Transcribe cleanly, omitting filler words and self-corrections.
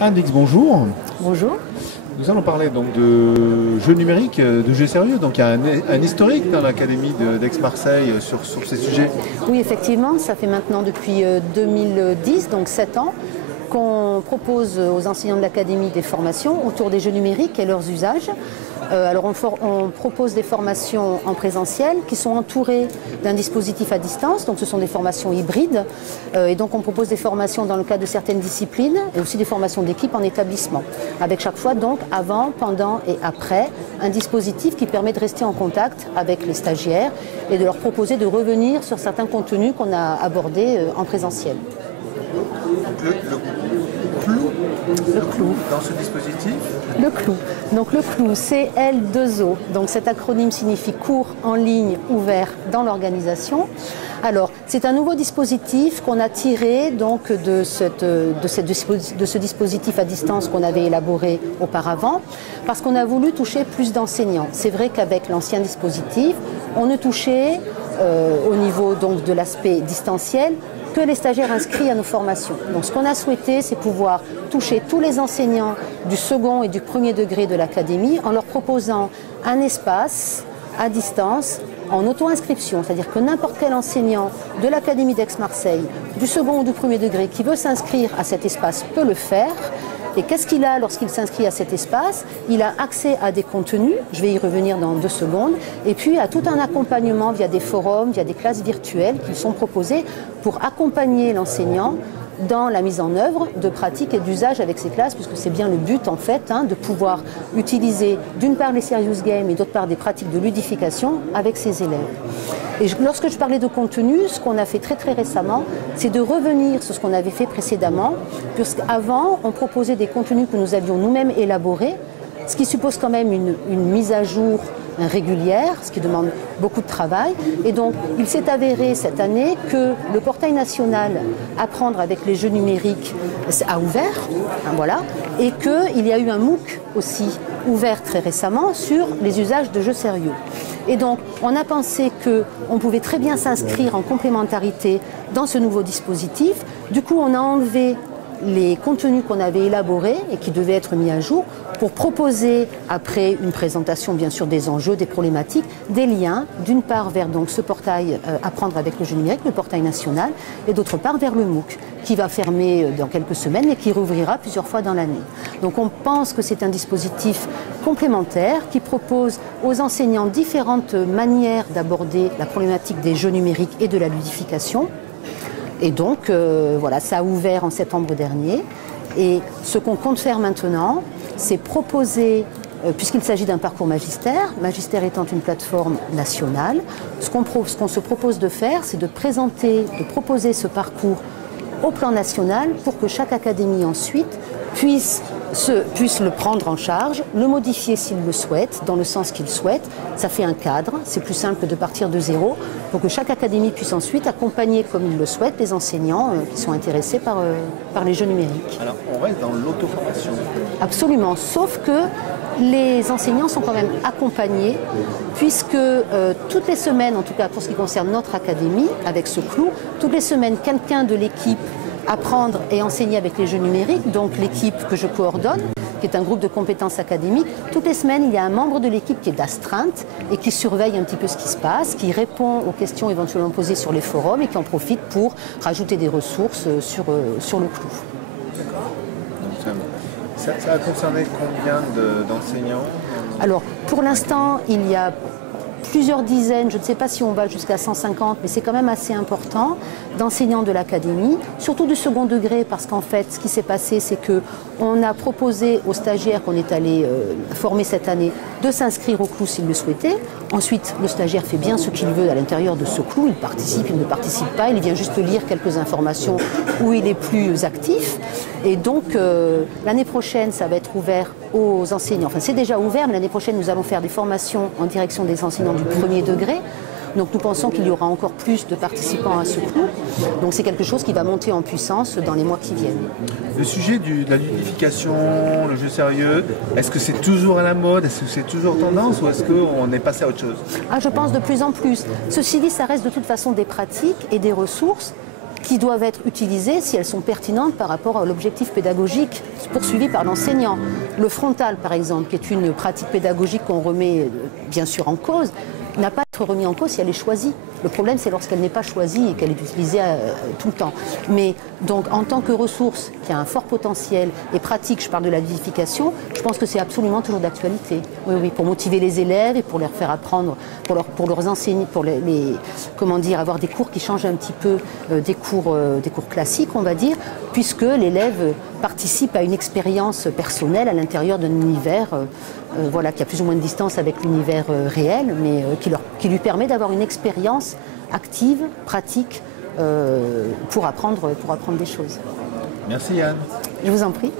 Anne-Lix, bonjour. Bonjour. Nous allons parler donc de jeux numériques, de jeux sérieux. Donc il y a un historique dans l'Académie d'Aix-Marseille sur ces sujets. Oui, effectivement, ça fait maintenant depuis 2010, donc 7 ans, qu'on propose aux enseignants de l'Académie des formations autour des jeux numériques et leurs usages. Alors on propose des formations en présentiel qui sont entourées d'un dispositif à distance, donc ce sont des formations hybrides. Et donc on propose des formations dans le cadre de certaines disciplines et aussi des formations d'équipe en établissement. Avec chaque fois donc avant, pendant et après un dispositif qui permet de rester en contact avec les stagiaires et de leur proposer de revenir sur certains contenus qu'on a abordés en présentiel. Le clou dans ce dispositif? Le clou. Donc le clou, CL2O. Donc cet acronyme signifie cours en ligne ouvert dans l'organisation. Alors, c'est un nouveau dispositif qu'on a tiré donc de ce dispositif à distance qu'on avait élaboré auparavant, parce qu'on a voulu toucher plus d'enseignants. C'est vrai qu'avec l'ancien dispositif, on ne touchait au niveau donc de l'aspect distanciel que les stagiaires inscrits à nos formations. Donc ce qu'on a souhaité, c'est pouvoir toucher tous les enseignants du second et du premier degré de l'académie en leur proposant un espace à distance en auto-inscription, c'est-à-dire que n'importe quel enseignant de l'Académie d'Aix-Marseille, du second ou du premier degré, qui veut s'inscrire à cet espace peut le faire. Et qu'est-ce qu'il a lorsqu'il s'inscrit à cet espace? Il a accès à des contenus, je vais y revenir dans 2 secondes, et puis à tout un accompagnement via des forums, via des classes virtuelles qui sont proposées pour accompagner l'enseignant dans la mise en œuvre de pratiques et d'usages avec ces classes, puisque c'est bien le but en fait, de pouvoir utiliser d'une part les serious games et d'autre part des pratiques de ludification avec ses élèves. Et lorsque je parlais de contenu, ce qu'on a fait très récemment, c'est de revenir sur ce qu'on avait fait précédemment, puisqu'avant on proposait des contenus que nous avions nous-mêmes élaborés, ce qui suppose quand même une mise à jour régulière, ce qui demande beaucoup de travail. Et donc, il s'est avéré cette année que le portail national Apprendre avec les jeux numériques a ouvert, voilà, et qu'il y a eu un MOOC aussi ouvert très récemment sur les usages de jeux sérieux. Et donc, on a pensé qu'on pouvait très bien s'inscrire en complémentarité dans ce nouveau dispositif. Du coup, on a enlevé les contenus qu'on avait élaborés et qui devaient être mis à jour pour proposer, après une présentation bien sûr des enjeux, des problématiques, des liens, d'une part vers donc ce portail Apprendre avec le jeu numérique, le portail national, et d'autre part vers le MOOC, qui va fermer dans quelques semaines et qui rouvrira plusieurs fois dans l'année. Donc on pense que c'est un dispositif complémentaire qui propose aux enseignants différentes manières d'aborder la problématique des jeux numériques et de la ludification. Et donc, voilà, ça a ouvert en septembre dernier. Et ce qu'on compte faire maintenant, c'est proposer, puisqu'il s'agit d'un parcours magistère, magistère étant une plateforme nationale, ce qu'on se propose de faire, c'est de proposer ce parcours au plan national pour que chaque académie ensuite puisse le prendre en charge, le modifier s'il le souhaite, dans le sens qu'il souhaite. Ça fait un cadre, c'est plus simple que de partir de zéro, pour que chaque académie puisse ensuite accompagner comme il le souhaite les enseignants qui sont intéressés par les jeux numériques. Alors on reste dans l'auto-formation. Absolument, sauf que les enseignants sont quand même accompagnés, puisque toutes les semaines, en tout cas pour ce qui concerne notre académie, avec ce clou, toutes les semaines, quelqu'un de l'équipe Apprendre et enseigner avec les jeux numériques, donc l'équipe que je coordonne, qui est un groupe de compétences académiques. Toutes les semaines, il y a un membre de l'équipe qui est d'astreinte et qui surveille un petit peu ce qui se passe, qui répond aux questions éventuellement posées sur les forums et qui en profite pour rajouter des ressources sur le clou. D'accord. Ça a concerné combien d'enseignants? Alors, pour l'instant, il y a plusieurs dizaines, je ne sais pas si on va jusqu'à 150, mais c'est quand même assez important, d'enseignants de l'académie, surtout du second degré, parce qu'en fait, ce qui s'est passé, c'est qu'on a proposé aux stagiaires qu'on est allé former cette année de s'inscrire au clou s'ils le souhaitaient. Ensuite, le stagiaire fait bien ce qu'il veut à l'intérieur de ce clou, il participe, il ne participe pas, il vient juste lire quelques informations où il est plus actif. Et donc, l'année prochaine, ça va être ouvert aux enseignants. Enfin, c'est déjà ouvert, mais l'année prochaine, nous allons faire des formations en direction des enseignants du premier degré. Donc nous pensons qu'il y aura encore plus de participants à ce clou. Donc c'est quelque chose qui va monter en puissance dans les mois qui viennent. Le sujet de la ludification, le jeu sérieux, est-ce que c'est toujours à la mode? Est-ce que c'est toujours tendance ou est-ce qu'on est passé à autre chose? Je pense de plus en plus. Ceci dit, ça reste de toute façon des pratiques et des ressources qui doivent être utilisées si elles sont pertinentes par rapport à l'objectif pédagogique poursuivi par l'enseignant. Le frontal, par exemple, qui est une pratique pédagogique qu'on remet bien sûr en cause, n'a pas à être remis en cause si elle est choisie. Le problème, c'est lorsqu'elle n'est pas choisie et qu'elle est utilisée tout le temps. Mais donc, en tant que ressource qui a un fort potentiel et pratique, je parle de la ludification, je pense que c'est absolument toujours d'actualité. Oui, oui, pour motiver les élèves et pour leur faire apprendre, pour leur enseigner, pour comment dire, avoir des cours qui changent un petit peu des cours classiques, on va dire, puisque l'élève participe à une expérience personnelle à l'intérieur d'un univers voilà, qui a plus ou moins de distance avec l'univers réel, mais qui lui permet d'avoir une expérience active, pratique, pour apprendre des choses. Merci Yann. Je vous en prie.